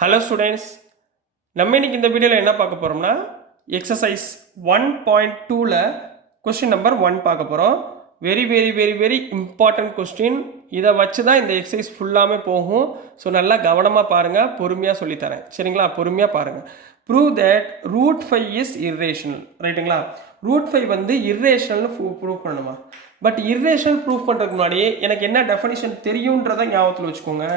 Hello students, நம்ம இன்னைக்கு இந்த வீடியோவில் என்ன பார்க்க போகிறோம்னா எக்ஸசைஸ் 1.2ல் கொஸ்டின் நம்பர் 1 பார்க்க போகிறோம். Very very very very important question. இதை வச்சு தான் இந்த எக்ஸசைஸ் ஃபுல்லாமே போகும். ஸோ நல்லா கவனமாக பாருங்கள், பொறுமையாக சொல்லித்தரேன். சரிங்களா? பொறுமையாக பாருங்கள். Prove that root 5 is irrational. ரைட்டுங்களா? ரூட் 5 வந்து இர்ரேஷனல்னு ப்ரூவ் பண்ணணுமா? பட் இர்ரேஷனல் ப்ரூவ் பண்ணுறதுக்கு முன்னாடி எனக்கு என்ன டெஃபனிஷன் தெரியுன்றதை ஞாபகத்தில் வச்சுக்கோங்க.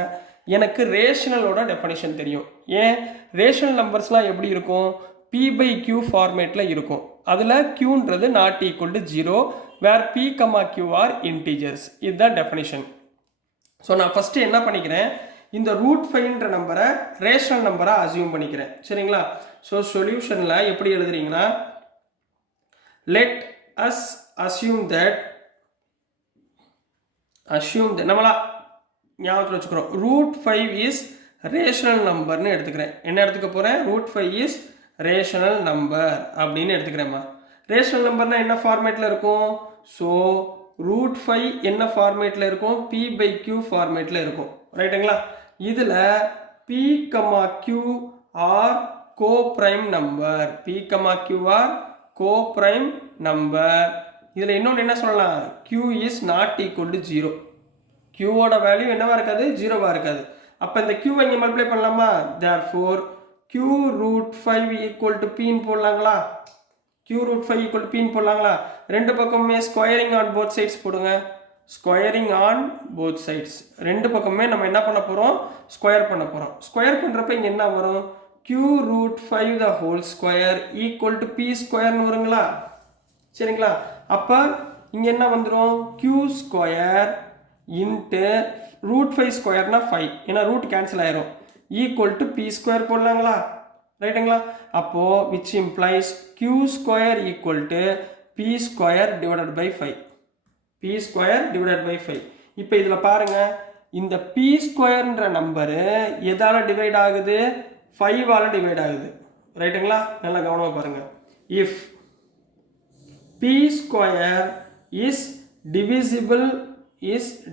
எனக்கு ரேஷனலோட டெஃபனிஷன் தெரியும். ஏன் ரேஷனல் நம்பர்ஸ்லாம் எப்படி இருக்கும்? P/Q ஃபார்மேட்டில் இருக்கும். அதில் Qன்றது not equal to 0 where P, Q are integers. இதுதான் டெஃபனிஷன். ஸோ நான் ஃபஸ்ட்டு என்ன பண்ணிக்கிறேன், இந்த ரூட் 5ன்ற நம்பரை ரேஷனல் நம்பராக அசியூம் பண்ணிக்கிறேன். சரிங்களா? ஸோ சொல்யூஷனில் எப்படி எழுதுறீங்கன்னா, let us assume that நம்மளா ஞாபகத்தில் வச்சுக்கிறோம், ரூட் 5 இஸ் ரேஷனல் நம்பர்னு எடுத்துக்கிறேன். என்ன எடுத்துக்க போகிறேன்? ரூட் 5 இஸ் ரேஷனல் நம்பர் அப்படின்னு எடுத்துக்கிறேம்மா. ரேஷனல் நம்பர்னா என்ன ஃபார்மேட்டில் இருக்கும்? ஸோ ரூட் 5 என்ன ஃபார்மேட்டில் இருக்கும்? P/Q ஃபார்மேட்டில் இருக்கும். ரைட்டுங்களா? இதில் P, Q are co prime number. P, Q are co prime number. இதில் இன்னொன்று என்ன சொல்லலாம்? Q is not equal to 0. Qவோட வேல்யூ என்னவா இருக்காது? 0வா இருக்காது. அப்போ இந்த Q இங்கே மல்டிப்ளை பண்ணலாமா? Therefore Q root 5 equal to Pன்னு போடலாங்களா? Q ரூட் 5 ஈக்குவல் டு Pன்னு போடலாங்களா? ரெண்டு பக்கமுமே ஸ்கொயரிங் ஆன் போத் சைட்ஸ் போடுங்க. Squaring on both sides. ரெண்டு பக்கமே நம்ம என்ன பண்ண போகிறோம்? ஸ்கொயர் பண்ண போகிறோம். ஸ்கொயர் பண்ணுறப்ப இங்கே என்ன வரும்? Q root 5 the whole square equal to P ஸ்கொயர்னு வருங்களா? சரிங்களா? அப்போ இங்கே என்ன வந்துடும்? Q ஸ்கொயர் இன்ட்டு ரூட் 5 ஸ்கொயர்னா 5, ஏன்னா ரூட் கேன்சல் ஆயிரும், ஈக்குவல் டு P ஸ்கொயர் போடலாங்களா? ரைட்டுங்களா? அப்போது which implies Q square equal to P square divided by 5. P square divided by 5. இப்போ இதில் பாருங்கள், இந்த P ஸ்கொயர்ன்ற நம்பரு எதால் டிவைட் ஆகுது? 5ஆல் டிவைட் ஆகுது. ரைட்டுங்களா? நல்லா கவனமாக பாருங்கள். If P square is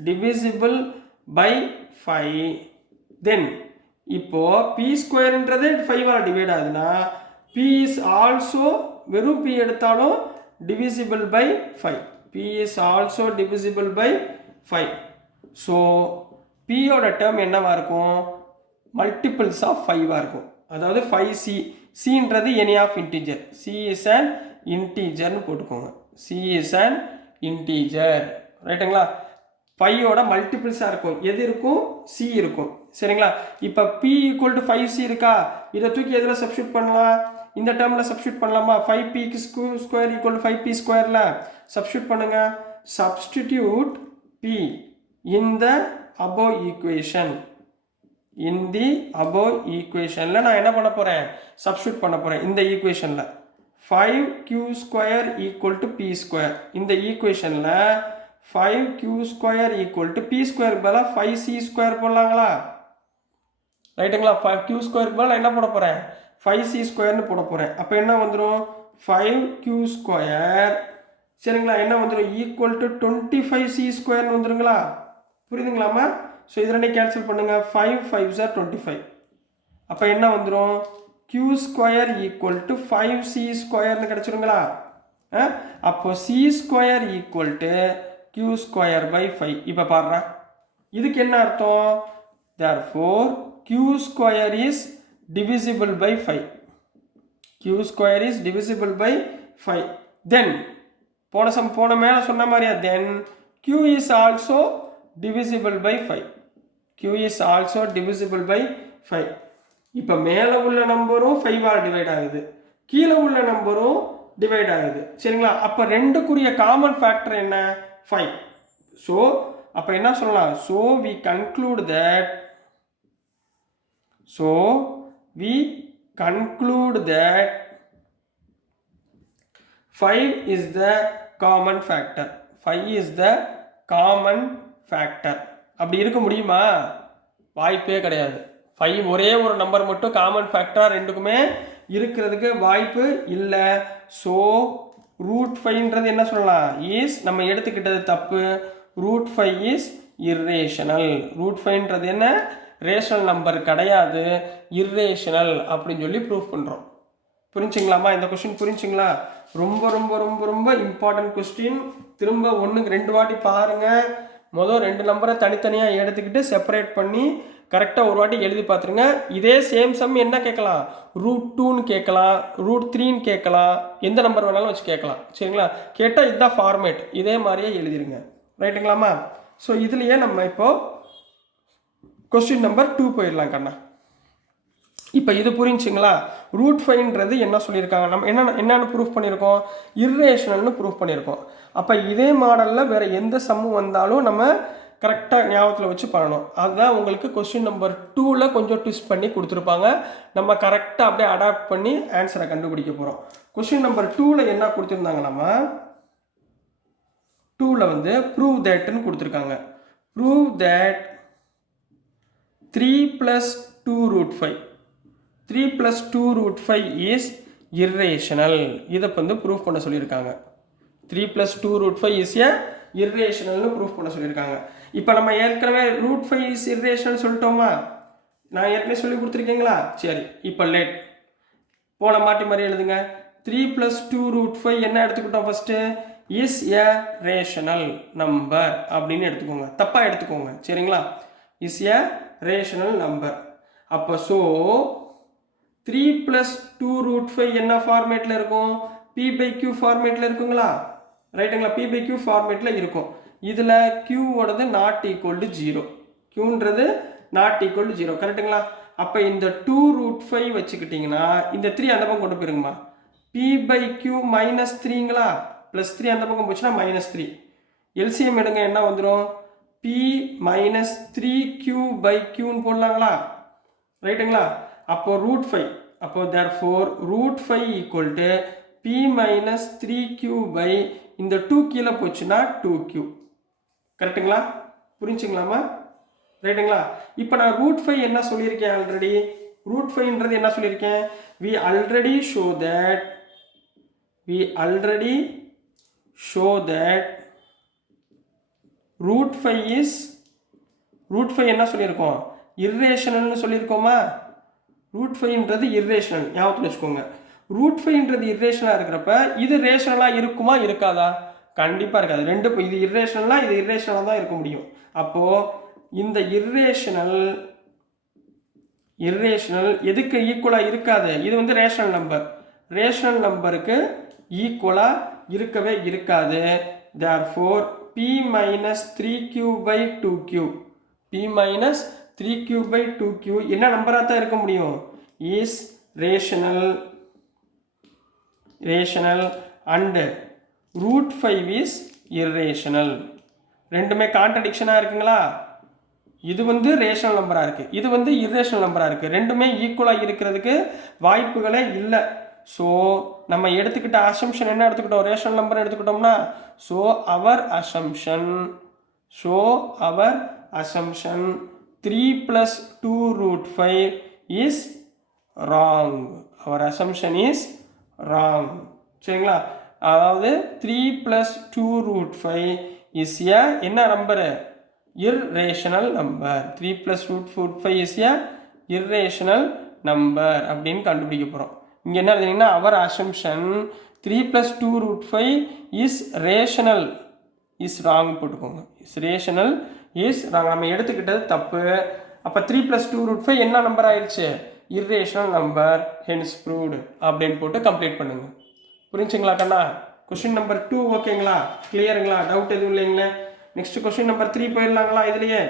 divisible by 5, then இப்போ P ஸ்கொயர்ன்றது 5ஆல் டிவைட் ஆகுதுன்னா P இஸ் ஆல்சோ, வெறும் P எடுத்தாலும் divisible by 5. P is also divisible by 5. So Pயோட டேர்ம் என்னவா இருக்கும்? மல்டிபிள்ஸ் ஆஃப் 5ஆக இருக்கும். அதாவது 5C. Cன்றது any of integer. C is an இன்டீஜர்னு போட்டுக்கோங்க. C is an integer. ரைட்டுங்களா? 5ஓட மல்டிபிள்ஸாக இருக்கும். எது இருக்கும்? C இருக்கும். சரிங்களா? இப்போ P ஈக்குவல் டு 5C இருக்கா? இதை தூக்கி எதில் சப்ஸ்டியூட் பண்ணலாம்? இந்த டேர்மில் சப்ஸ்டியூட் பண்ணலாமா? 5P square equal to 5P ஸ்கொயரில் சப்ஸ்டியூட் பண்ணுங்க. Substitute P in the above equation. In the above ஈக்குவேஷனில் நான் என்ன பண்ண போகிறேன்? சப்ஸ்டியூட் பண்ண போகிறேன். இந்த ஈக்குவேஷனில் 5Q square equal to P square. இந்த ஈக்குவேஷனில் 5Q square equal to P ஸ்கொயருக்கு பதிலாக 5C ஸ்கொயர் போடலாங்களா? ரைட்டுங்களா? 5Q ஸ்கொயருக்கு பதிலாக என்ன போட போகிறேன்? 5C ஸ்கொயர்னு போட போகிறேன். அப்போ என்ன வந்துடும்? 5Q ஸ்கொயர், சரிங்களா, என்ன வந்துடும்? ஈக்குவல் டு 25C ஸ்கொயர்னு வந்துடுங்களா? புரியுதுங்களாமா? ஸோ இது ரெண்டையும் கேன்சல் பண்ணுங்கள். 5 5s are 25. அப்போ என்ன வந்துடும்? Q square equal to 5C ஸ்கொயர்னு கிடச்சிருங்களா? அப்போ C square equal to Q square by 5. இப்போ பாருங்க, இதுக்கு என்ன அர்த்தம்? Therefore Q square is divisible by 5. Q square is divisible by 5. Then போன மேலே சொன்ன மாதிரியா, then Q is also divisible by 5. Q is also divisible by 5. இப்போ மேலே உள்ள நம்பரும் 5ஆல் டிவைட் ஆகுது, கீழே உள்ள நம்பரும் டிவைட் ஆகுது. சரிங்களா? அப்போ ரெண்டுக்குரிய காமன் ஃபேக்டர் என்ன? 5. ஸோ அப்போ என்ன சொல்லலாம்? So we conclude that 5 is the common factor. 5 is the common factor. அப்படி இருக்க முடியுமா? வாய்ப்பே கிடையாது. 5 ஒரே ஒரு நம்பர் மட்டும் காமன் ஃபேக்டராக ரெண்டுக்குமே இருக்கிறதுக்கு வாய்ப்பு இல்லை. ஸோ ரூட் 5ன்றது என்ன சொல்லலாம்? இஸ், நம்ம எடுத்துக்கிட்டது தப்பு. Root 5 is irrational. ரூட் 5ன்றது என்ன? ரேஷனல் நம்பர் கிடையாது, இர்ரேஷனல் அப்படின்னு சொல்லி ப்ரூஃப் பண்ணுறோம். புரிஞ்சுங்களாமா? இந்த கொஸ்டின் புரிஞ்சுங்களா? ரொம்ப ரொம்ப ரொம்ப ரொம்ப இம்பார்ட்டன்ட் கொஸ்டின். திரும்ப 1க்கு 2 வாட்டி பாருங்கள். மொதல் 2 நம்பரை தனித்தனியாக எடுத்துக்கிட்டு செப்பரேட் பண்ணி கரெக்டாக ஒரு வாட்டி எழுதி பார்த்துருங்க. இதே சேம் சம் என்ன கேட்கலாம்? √2ன்னு கேட்கலாம், √3ன்னு கேட்கலாம், எந்த நம்பர் வேணாலும் வச்சு கேட்கலாம். சரிங்களா? கேட்டால் இதுதான் ஃபார்மேட், இதே மாதிரியே எழுதிருங்க. ரைட்டுங்களாமா? ஸோ இதுலேயே நம்ம இப்போது கொஸ்டின் நம்பர் 2 போயிடலாம் கண்ணா. இப்போ இது புரிஞ்சுங்களா? √5ன்றது என்ன சொல்லியிருக்காங்க, நம்ம என்னென்னு ப்ரூஃப் பண்ணியிருக்கோம்? இர்ரேஷனல்னு ப்ரூஃப் பண்ணியிருக்கோம். அப்போ இதே மாடலில் வேறு எந்த சம்மும் வந்தாலும் நம்ம கரெக்டாக ஞாபகத்தில் வச்சு பண்ணணும். அதுதான் உங்களுக்கு கொஸ்டின் நம்பர் 2ல் கொஞ்சம் ட்விஸ்ட் பண்ணி கொடுத்துருப்பாங்க. நம்ம கரெக்டாக அப்படியே அடாப்ட் பண்ணி ஆன்சரை கண்டுபிடிக்க போகிறோம். கொஸ்டின் நம்பர் 2ல் என்ன கொடுத்துருந்தாங்க, நம்ம 2ல் வந்து ப்ரூவ் தேட்னு கொடுத்துருக்காங்க. Prove that 3 + 2√5 3 + 2√5 is irrational. இதை வந்து ப்ரூஃப் பண்ண சொல்லியிருக்காங்க. 3 + 2√5 இஸ் ஏ இர்ரேஷனல்னு ப்ரூஃப் பண்ண சொல்லியிருக்காங்க. இப்போ நம்ம ஏற்கனவே √5 இஸ் இர்ரேஷனல் சொல்லிட்டோமா? நான் ஏற்கனவே சொல்லி கொடுத்துருக்கீங்களா? சரி, இப்போ லேட் போன மாட்டி மாதிரி எழுதுங்க. 3 + 2√5 என்ன எடுத்துக்கிட்டோம்? First is a rational number அப்படின்னு எடுத்துக்கோங்க. தப்பாக எடுத்துக்கோங்க. சரிங்களா? Is a rational number. அப்போ ஸோ 3 + 2√5 என்ன ஃபார்மேட்டில் இருக்கும்? P/Q ஃபார்மேட்டில் இருக்குங்களா? ரைட்டுங்களா? P/Q ஃபார்மேட்டில் இருக்கும். இதில் Qவோடது ≠0, Qன்றது ≠0, கரெக்டுங்களா? அப்போ இந்த 2√5 வச்சுக்கிட்டிங்கன்னா இந்த 3 அந்த பக்கம் கொண்டு போயிருங்கம்மா. P/Q -3ங்களா? +3 அந்த பக்கம் போச்சுன்னா -3. எல்சிஎம் எடுங்க, என்ன வந்துடும்? P - 3Q/Qன்னு போடலாங்களா? ரைட்டுங்களா? அப்போ √5, அப்போ therefore √5 = P - 3Q/ இந்த 2 கீழே போச்சுன்னா 2Q. கரெக்டுங்களா? புரிஞ்சுங்களாமா? ரைட்டுங்களா? இப்போ நான் √5 என்ன சொல்லியிருக்கேன்? ஆல்ரெடி √5ன்றது என்ன சொல்லியிருக்கேன்? we already show that √5 என்ன சொல்லியிருக்கோம்? இர்ரேஷனல்னு சொல்லியிருக்கோமா? √5ன்றது இர்ரேஷனல், ஞாபகத்தில் வச்சுக்கோங்க. √5ன்றது இர்ரேஷனலாக இருக்கிறப்ப இது ரேஷனலாக இருக்குமா இருக்காதா? கண்டிப்பாக இருக்காது. ரெண்டு, இது இர்ரேஷனலாக இது இர்ரேஷனலாக தான் இருக்க முடியும். அப்போது இந்த இர்ரேஷனல் எதுக்கு ஈக்குவலாக இருக்காது? இது வந்து ரேஷனல் நம்பர், ரேஷனல் நம்பருக்கு ஈக்குவலாக இருக்கவே இருக்காது. therefore P - 3Q/2Q P - 3Q/2Q என்ன நம்பராக தான் இருக்க முடியும்? Is rational and √5 is irrational. ரெண்டுமே கான்ட்ரடிக்ஷனாக இருக்குங்களா? இது வந்து ரேஷனல் நம்பராக இருக்குது, இது வந்து இர்ரேஷனல் நம்பராக இருக்குது. ரெண்டுமே ஈக்குவலாக இருக்கிறதுக்கு வாய்ப்புகளே இல்லை. ஸோ நம்ம எடுத்துக்கிட்ட அசம்ஷன் என்ன எடுத்துக்கிட்டோம்? ரேஷனல் நம்பர் எடுத்துக்கிட்டோம்னா ஸோ அவர் அசம்ஷன் 3 + 2√5 இஸ் ராங். அவர் அசம்ஷன் இஸ் ராங். சரிங்களா? அதாவது 3 + 2√5 இஸ் ஏ என்ன number? Irrational number. 3 + 2√5 is a irrational number அப்படின்னு கண்டுபிடிக்க போகிறோம். இங்கே என்ன எழுதுனீங்கன்னா அவர் assumption 3 + 2√5 is rational is wrong போட்டுக்கோங்க. Is rational is wrong. நம்ம எடுத்துக்கிட்டது தப்பு. அப்போ 3 + 2√5 என்ன நம்பர் ஆயிடுச்சு? இர்ரேஷனல் நம்பர், ஹென்ஸ் ப்ரூவ்டு அப்படின்னு போட்டு கம்ப்ளீட் பண்ணுங்க. புரிஞ்சுங்களா கண்ணா? கொஸ்டின் நம்பர் 2 ஓகேங்களா? கிளியருங்களா? டவுட் எதுவும் இல்லைங்களா? நெக்ஸ்ட் கொஸ்டின் நம்பர் 3 போயிடலாங்களா இதுலயே?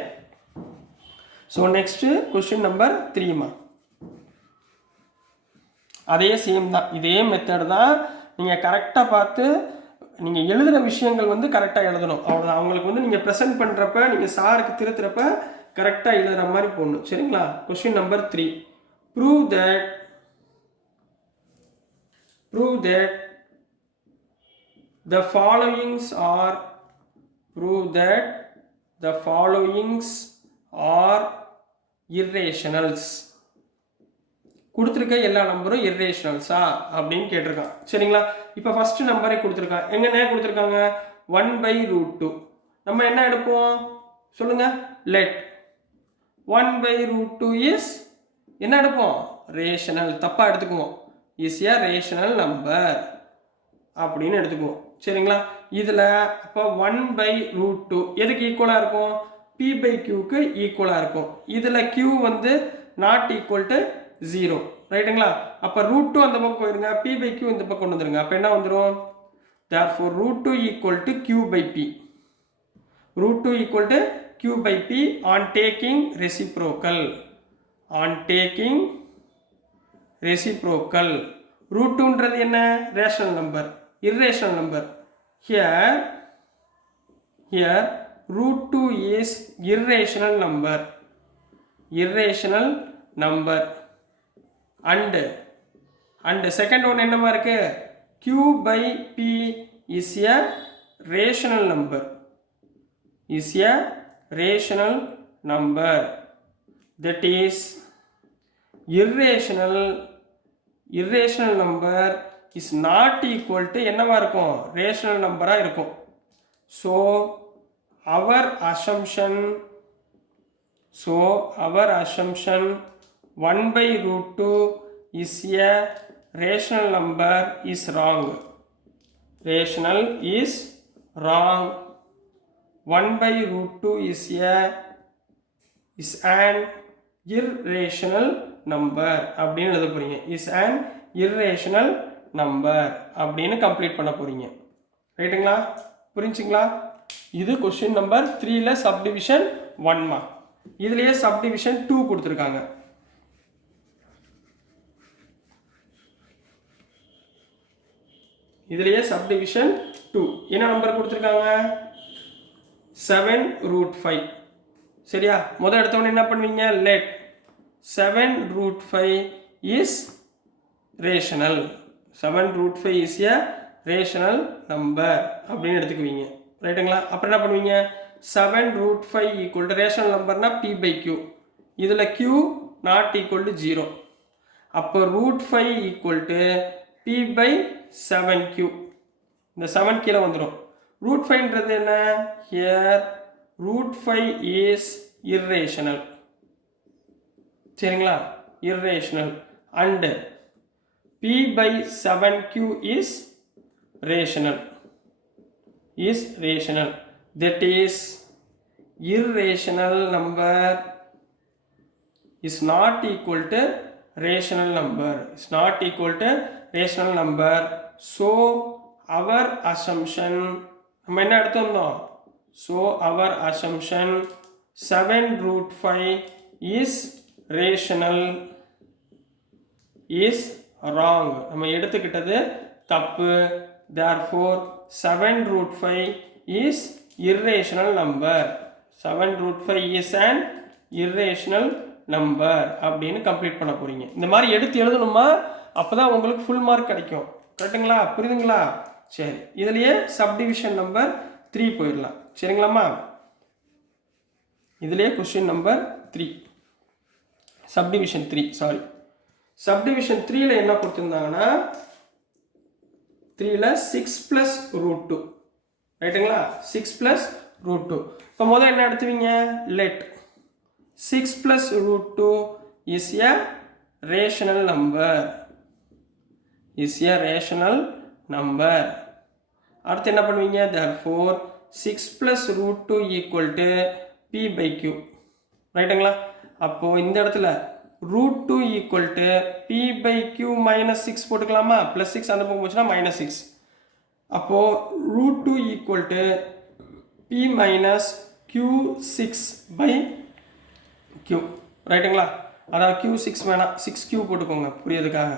ஸோ நெக்ஸ்ட் கொஸ்டின் நம்பர் 3மா, அதே சேம் தான், இதே மெத்தட் தான். நீங்கள் கரெக்டாக பார்த்து நீங்கள் எழுதுகிற விஷயங்கள் வந்து கரெக்டாக எழுதணும், அவ்வளோதான். அவங்களுக்கு வந்து நீங்கள் ப்ரெசென்ட் பண்ணுறப்ப, நீங்கள் சாருக்கு திருத்துறப்ப கரெக்டாக எழுதுகிற மாதிரி போடணும். சரிங்களா? Question number 3, prove that the followings are irrationals. கொடுத்துருக்க எல்லா நம்பரும் இர்ரேஷனல்ஸா அப்படின்னு கேட்டிருக்கான். சரிங்களா? இப்போ ஃபர்ஸ்ட் நம்பரை கொடுத்துருக்கான். எங்கன்னா கொடுத்துருக்காங்க 1/√2. நம்ம என்ன எடுப்போம் சொல்லுங்க? லெட் 1 by root 2 is என்ன எடுப்போம் ரேஷனல், தப்பாக எடுத்துக்குவோம், ஈஸியாக ரேஷனல் நம்பர் அப்படின்னு எடுத்துக்குவோம். சரிங்களா? இதில் அப்போ 1 by root 2 எதுக்கு ஈக்குவலாக இருக்கும்? P by Qக்கு ஈக்குவலாக இருக்கும். இதில் Q வந்து நாட் ஈக்குவல் டு 0. ரைட்டுங்களா? அப்போ ரூட் 2 அந்த பக்கம் போயிருங்க, P by Q இந்த பக்கம் கொண்டு வந்துருங்க. அப்போ என்ன வந்துடும்? therefore root 2 equal to Q by P. root 2 equal to Q by P on taking reciprocal. on taking reciprocal. root 2ன்றது என்ன? rational number, irrational number. Here root 2 is irrational number. irrational number. and second one என்னமா இருக்கு? Q by P is a rational number. is a rational number. that is irrational number is not equal to என்னவா இருக்கும்? rational number இருக்கும். so our assumption 1 by root 2 is a rational number is wrong. rational is wrong. 1 by root 2 is an irrational number அப்படின்னு எழுத போறீங்க. is an irrational number அப்படின்னு complete பண்ண போறீங்க. ரைட்டுங்களா? புரிஞ்சுங்களா? இது கொஸ்டின் நம்பர் 3ல சப்டிவிஷன் 1 மார்க். இதுலயே சப்டிவிஷன் 2 கொடுத்துருக்காங்க. இதுலயே சப்டிவிஷன் 2 என்ன நம்பர் கொடுத்துருக்காங்க? 7 root 5. சரியா? முதல் எடுத்தவொடனே என்ன பண்ணுவீங்க? let 7 root 5 is rational. 7 root 5 is a rational number அப்படின்னு எடுத்துக்குவீங்க. ரைட்டுங்களா? அப்புறம் என்ன பண்ணுவீங்க? 7 root 5 equal to rational numberனா P by Q. இதில் Q not equal to 0. அப்போ root 5 equal to P by 7Q. இந்த 7 கீழே வந்துடும். root 5ன்றது என்ன? here root 5 is irrational. சரிங்களா? irrational. and P by 7Q is rational. that is irrational number is not equal to rational number. so our assumption நம்ம என்ன எடுத்தோம்? so our assumption 7 root 5 is rational is wrong. நம்ம எடுத்துக்கிட்டது தப்பு. therefore 7 root 5 is irrational number. 7 root 5 is an irrational number அப்படின்னு complete பண்ண போறீங்க. இந்த மாதிரி எடுத்து எழுதணுமா? அப்பதான் உங்களுக்கு ஃபுல் மார்க் கிடைக்கும். கரெக்ட்டுங்களா? புரியுதுங்களா? சரி, இதுலயே சப்டிவிஷன் நம்பர் 3 போயிடலாம். சரிங்களாமா? இதுலயே கொஸ்டின் நம்பர் 3 சப்டிவிஷன் 3ல என்ன கொடுத்திருந்தாங்கன்னா 3ல 6 plus root 2. ரைட்டுங்களா? 6 plus root 2. இப்போ முதல்ல என்ன எடுத்துவீங்க? let 6 plus root 2 is a rational number. அடுத்து என்ன பண்ணுவீங்க? therefore 6 plus root 2 equal to P by Q. ரைட்டுங்களா? அப்போ இந்த இடத்துல root 2 equal to P by Q minus 6 போட்டுக்கலாமா? plus 6 அந்த பக்கம் போச்சுன்னா minus 6. அப்போ root 2 equal to P minus Q6 by Q. ரைட்டுங்களா? அதாவது Q6 வேணாம், 6Q போட்டுக்கோங்க புரியதுக்காக.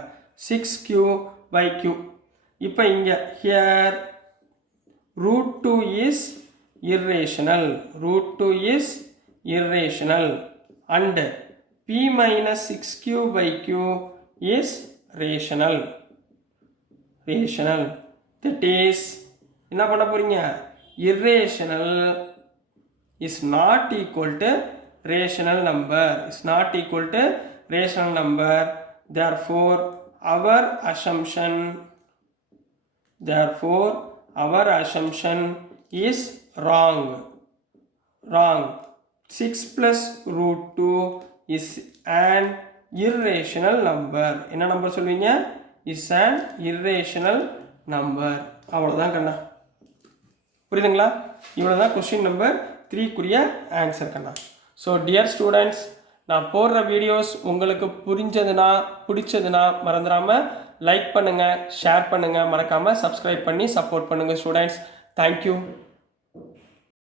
6Q by Q. இப்போ இங்க here root 2 is irrational. and P minus 6Q by Q is rational. that is என்ன பண்ண போறீங்க? irrational is not equal to rational number. therefore our assumption is wrong. 6 plus root 2 is an irrational number. என்ன number சொல்வீங்க? is an irrational number. அவ்வளோதான் கண்ணா. புரியுதுங்களா? இவ்வளோதான் question number 3க்குரிய answer கண்ணா. So dear students, நான் போடுற வீடியோஸ் உங்களுக்கு பிடிச்சதுன்னா மறந்துடாமல் லைக் பண்ணுங்கள், ஷேர் பண்ணுங்கள், மறக்காமல் சப்ஸ்கிரைப் பண்ணி சப்போர்ட் பண்ணுங்கள் ஸ்டூடெண்ட்ஸ். தேங்க்யூ.